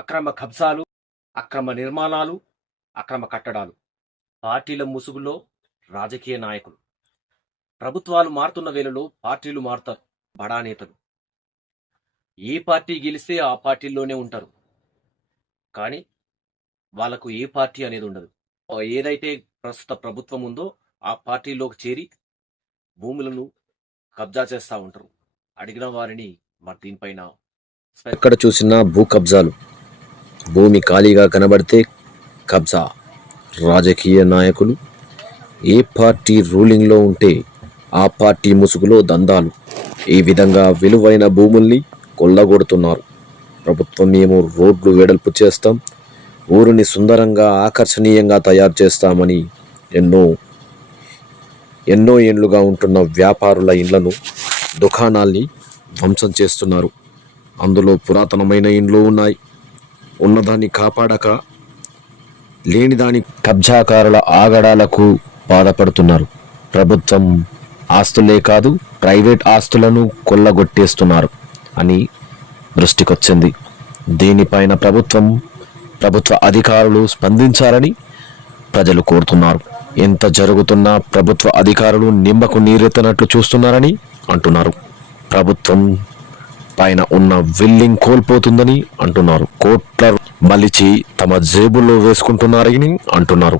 అక్రమ కబ్జాలు, అక్రమ నిర్మాణాలు, అక్రమ కట్టడాలు, పార్టీల ముసుగులో రాజకీయ నాయకులు. ప్రభుత్వాలు మారుతున్న వేళలో పార్టీలు మారుతారు. బడా నేతలు ఏ పార్టీ గెలిస్తే ఆ పార్టీల్లోనే ఉంటారు. కానీ వాళ్ళకు ఏ పార్టీ అనేది ఉండదు. ఏదైతే ప్రస్తుత ప్రభుత్వం ఉందో ఆ పార్టీలోకి చేరి భూములను కబ్జా చేస్తూ ఉంటారు. అడిగిన వారిని మరి దీనిపైన ఎక్కడ చూసినా భూ కబ్జాలు. భూమి ఖాళీగా కనబడితే కబ్జా. రాజకీయ నాయకులు ఏ పార్టీ రూలింగ్లో ఉంటే ఆ పార్టీ ముసుగులో దందాలు. ఈ విధంగా విలువైన భూముల్ని కొల్లగొడుతున్నారు. ప్రభుత్వం ఏమో రోడ్లు వెడల్పు చేస్తాం, ఊరిని సుందరంగా ఆకర్షణీయంగా తయారు చేస్తామని ఎన్నో ఏండ్లుగా ఉంటున్న వ్యాపారుల ఇండ్లను, దుకాణాల్ని ధ్వంసం చేస్తున్నారు. అందులో పురాతనమైన ఇండ్లు ఉన్నాయి. ఉన్నదాన్ని కాపాడక లేనిదాని కబ్జాకారుల ఆగడాలకు బాధపడుతున్నారు. ప్రభుత్వం ఆస్తులే కాదు, ప్రైవేట్ ఆస్తులను కొల్లగొట్టేస్తున్నారు అని దృష్టికొచ్చింది. దీనిపైన ప్రభుత్వ అధికారులు స్పందించాలని ప్రజలు కోరుతున్నారు. ఎంత జరుగుతున్నా ప్రభుత్వ అధికారులు నిమ్మకు నీరెత్తనట్లు చూస్తున్నారని అంటున్నారు. ప్రభుత్వం పైన ఉన్న విల్లింగ్ కోల్పోతుందని అంటున్నారు. కోట్ల మలిచి తమ జేబుల్లో వేసుకుంటున్నారని అంటున్నారు.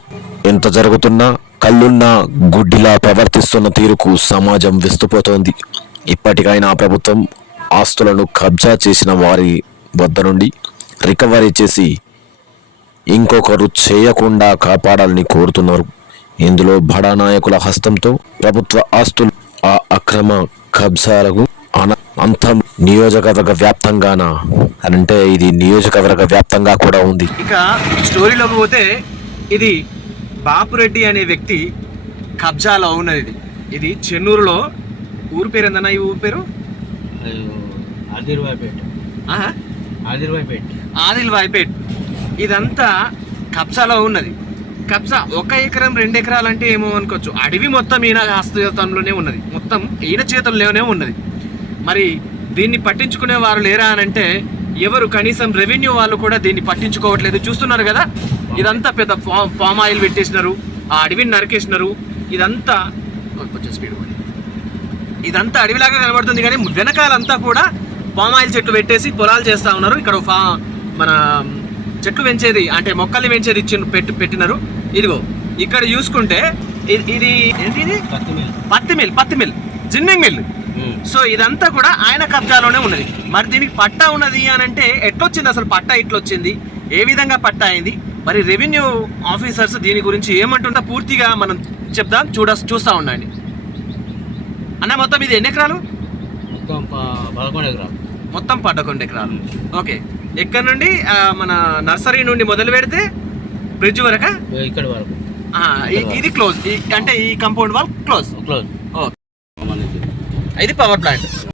ఎంత జరుగుతున్నా కళ్ళున్న గుడ్డిలా ప్రవర్తిస్తున్న తీరుకు సమాజం విస్తుపోతోంది. ఇప్పటికైనా ప్రభుత్వం ఆస్తులను కబ్జా చేసిన వారి వద్ద నుండి రికవరీ చేసి ఇంకొకరు చేయకుండా కాపాడాలని కోరుతున్నారు. ఇందులో బడా నాయకుల హస్తంతో ప్రభుత్వ ఆస్తులు ఆ అక్రమ కబ్జాలకు అంతం నియోజకవర్గ వ్యాప్తంగానా అని అంటే ఇది నియోజకవర్గ వ్యాప్తంగా కూడా ఉంది. ఇక స్టోరీలోకి పోతే ఇది బాపురెడ్డి అనే వ్యక్తి కబ్జాలో ఉన్నది. ఇది చెన్నూరులో. ఊరు పేరు ఏందన్నా? ఈ ఊరు పేరు ఆదిల్వాయిపేట్. ఇదంతా కబ్జాలో ఉన్నది. కబ్జా 1 ఎకరం 2 ఎకరాలు అంటే ఏమో అనుకోవచ్చు. అడవి మొత్తం ఈయన హస్తగతంలోనే ఉన్నది, మొత్తం ఈయన చేతుల్లోనే ఉన్నది. మరి దీన్ని పట్టించుకునే వారు లేరా అని అంటే ఎవరు? కనీసం రెవెన్యూ వాళ్ళు కూడా దీన్ని పట్టించుకోవట్లేదు. చూస్తున్నారు కదా, ఇదంతా పెద్ద పామ్ ఆయిల్ పెట్టేసినారు, ఆ అడవిని నరికేసినారు. ఇదంతా కొంచెం స్పీడ్, ఇదంతా అడవిలాగా కనబడుతుంది కానీ వెనకాలంతా కూడా పామ్ ఆయిల్ చెట్లు పెట్టేసి పొలాలు చేస్తూ ఉన్నారు. ఇక్కడ మన చెట్లు పెంచేది అంటే మొక్కల్ని పెంచేది పెట్టినారు. ఇదిగో ఇక్కడ చూసుకుంటే ఇది ఏంటి? పత్తి మిల్, జిన్నింగ్ మిల్. సో ఇదంతా కూడా ఆయన కబ్జాలోనే ఉన్నది. మరి దీనికి పట్టా ఉన్నది అని అంటే ఎట్లొచ్చింది అసలు? పట్టా ఇట్లొచ్చింది, ఏ విధంగా పట్టా అయింది? మరి రెవెన్యూ ఆఫీసర్స్ దీని గురించి ఏమంటుందో పూర్తిగా మనం చెప్దాం. చూస్తూ ఉండండి అన్న. మొత్తం ఇది ఎన్ని ఎకరాలు? మొత్తం 11 ఎకరాలు. ఓకే, ఎక్కడ నుండి మన నర్సరీ నుండి మొదలు పెడితే బ్రిడ్జ్ వరకా? ఇక్కడ వరకు. ఇది క్లోజ్, అంటే ఈ కాంపౌండ్ వాల్ క్లోజ్. ఇది పవర్ ప్లాంట్.